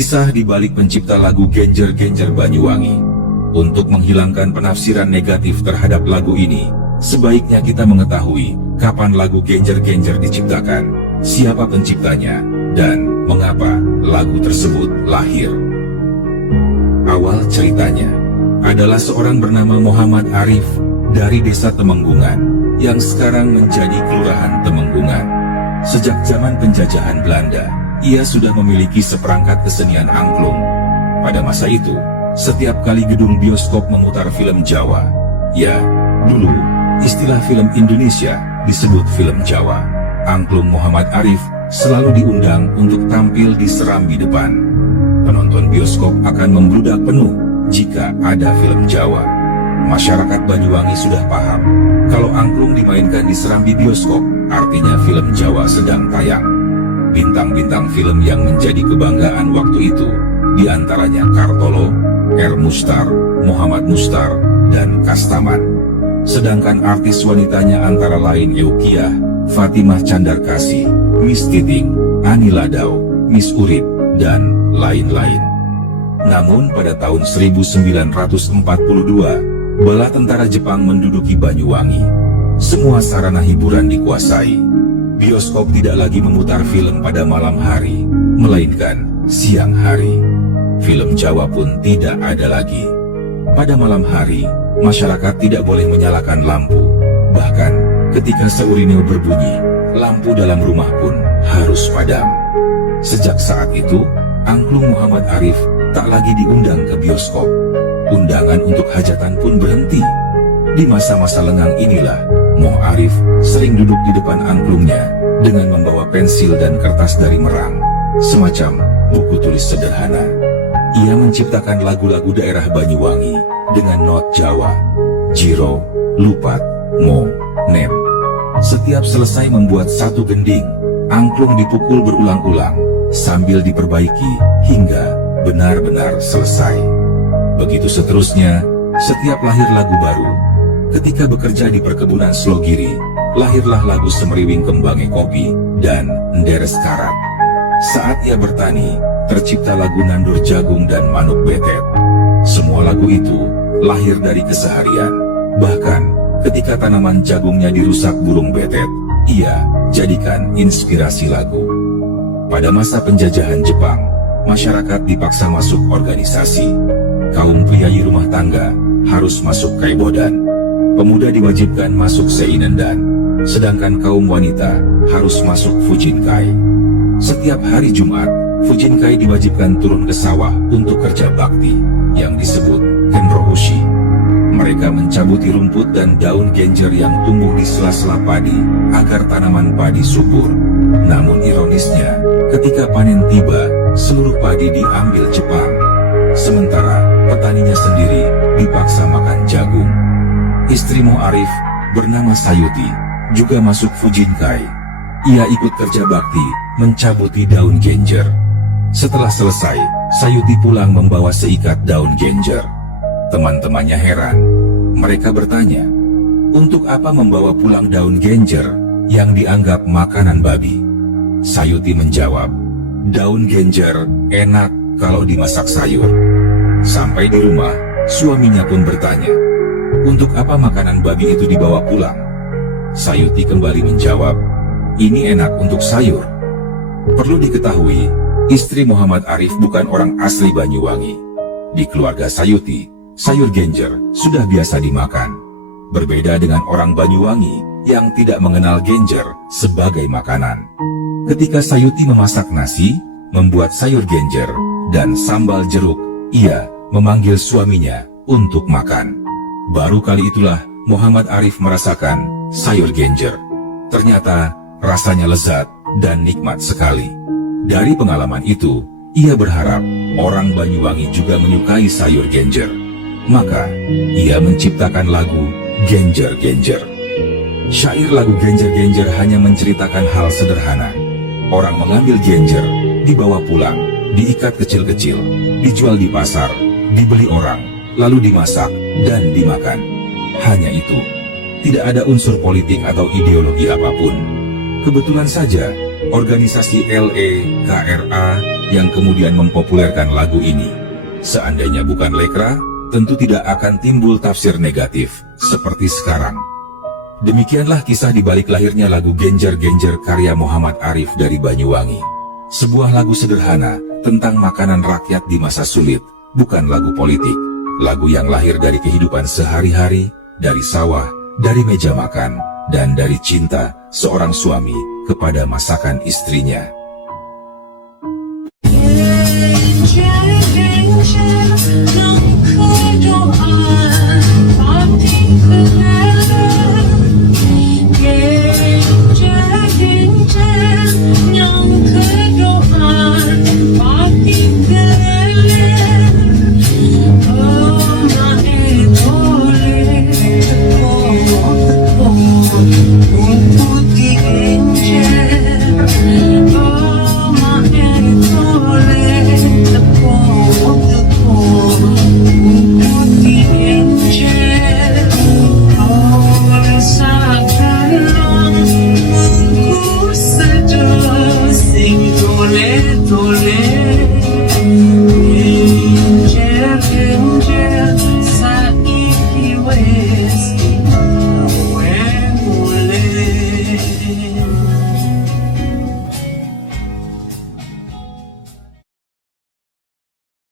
Kisah di balik pencipta lagu Genjer-Genjer Banyuwangi. Untuk menghilangkan penafsiran negatif terhadap lagu ini, sebaiknya kita mengetahui kapan lagu Genjer-Genjer diciptakan, siapa penciptanya, dan mengapa lagu tersebut lahir. Awal ceritanya adalah seorang bernama Muhammad Arif dari desa Temenggungan yang sekarang menjadi Kelurahan Temenggungan. Sejak zaman penjajahan Belanda, ia sudah memiliki seperangkat kesenian angklung. Pada masa itu, setiap kali gedung bioskop memutar film Jawa, ya, dulu istilah film Indonesia disebut film Jawa, angklung Muhammad Arif selalu diundang untuk tampil di serambi depan. Penonton bioskop akan membludak penuh jika ada film Jawa. Masyarakat Banyuwangi sudah paham, kalau angklung dimainkan di serambi bioskop, artinya film Jawa sedang tayang. Bintang-bintang film yang menjadi kebanggaan waktu itu, diantaranya Kartolo, R. Mustar, Muhammad Mustar, dan Kastaman. Sedangkan artis wanitanya antara lain Eukiah, Fatimah Candarkasih, Miss Titing, Ani Ladau, Miss Urip, dan lain-lain. Namun pada tahun 1942, bala tentara Jepang menduduki Banyuwangi. Semua sarana hiburan dikuasai. Bioskop tidak lagi memutar film pada malam hari, melainkan siang hari. Film Jawa pun tidak ada lagi. Pada malam hari, masyarakat tidak boleh menyalakan lampu. Bahkan, ketika seurinil berbunyi, lampu dalam rumah pun harus padam. Sejak saat itu, angklung Muhammad Arif tak lagi diundang ke bioskop. Undangan untuk hajatan pun berhenti. Di masa-masa lengang inilah, Moh Arif sering duduk di depan angklungnya dengan membawa pensil dan kertas dari Merang, semacam buku tulis sederhana. Ia menciptakan lagu-lagu daerah Banyuwangi dengan not Jawa, Jiro, Lupat, Mo, Nem. Setiap selesai membuat satu gending, angklung dipukul berulang-ulang sambil diperbaiki hingga benar-benar selesai. Begitu seterusnya, setiap lahir lagu baru. Ketika bekerja di perkebunan Slogiri, lahirlah lagu Semeriwing Kembange Kopi dan Nderes Karat. Saat ia bertani, tercipta lagu Nandur Jagung dan Manuk Betet. Semua lagu itu lahir dari keseharian. Bahkan, ketika tanaman jagungnya dirusak burung betet, ia jadikan inspirasi lagu. Pada masa penjajahan Jepang, masyarakat dipaksa masuk organisasi. Kaum priayi rumah tangga harus masuk Kaibodan. Pemuda diwajibkan masuk Seinendan, sedangkan kaum wanita harus masuk Fujinkai. Setiap hari Jumat, Fujinkai diwajibkan turun ke sawah untuk kerja bakti, yang disebut Kenrohoshi. Mereka mencabuti rumput dan daun genjer yang tumbuh di sela-sela padi, agar tanaman padi subur. Namun ironisnya, ketika panen tiba, seluruh padi diambil Jepang. Sementara, petaninya sendiri dipaksa makan jagung. Istri Moh Arif, bernama Sayuti, juga masuk Fujinkai. Ia ikut kerja bakti, mencabuti daun genjer. Setelah selesai, Sayuti pulang membawa seikat daun genjer. Teman-temannya heran. Mereka bertanya, untuk apa membawa pulang daun genjer yang dianggap makanan babi? Sayuti menjawab, daun genjer enak kalau dimasak sayur. Sampai di rumah, suaminya pun bertanya, untuk apa makanan babi itu dibawa pulang? Sayuti kembali menjawab, ini enak untuk sayur. Perlu diketahui, istri Muhammad Arif bukan orang asli Banyuwangi. Di keluarga Sayuti, sayur genjer sudah biasa dimakan. Berbeda dengan orang Banyuwangi yang tidak mengenal genjer sebagai makanan. Ketika Sayuti memasak nasi, membuat sayur genjer, dan sambal jeruk, ia memanggil suaminya untuk makan. Baru kali itulah Muhammad Arif merasakan sayur genjer. Ternyata rasanya lezat dan nikmat sekali. Dari pengalaman itu, ia berharap orang Banyuwangi juga menyukai sayur genjer. Maka, ia menciptakan lagu Genjer-Genjer. Syair lagu Genjer-Genjer hanya menceritakan hal sederhana. Orang mengambil genjer, dibawa pulang, diikat kecil-kecil, dijual di pasar, dibeli orang, lalu dimasak, dan dimakan. Hanya itu. Tidak ada unsur politik atau ideologi apapun. Kebetulan saja, organisasi LEKRA yang kemudian mempopulerkan lagu ini. Seandainya bukan Lekra, tentu tidak akan timbul tafsir negatif seperti sekarang. Demikianlah kisah di balik lahirnya lagu Genjer-Genjer karya Muhammad Arif dari Banyuwangi. Sebuah lagu sederhana tentang makanan rakyat di masa sulit, bukan lagu politik. Lagu yang lahir dari kehidupan sehari-hari, dari sawah, dari meja makan, dan dari cinta seorang suami kepada masakan istrinya.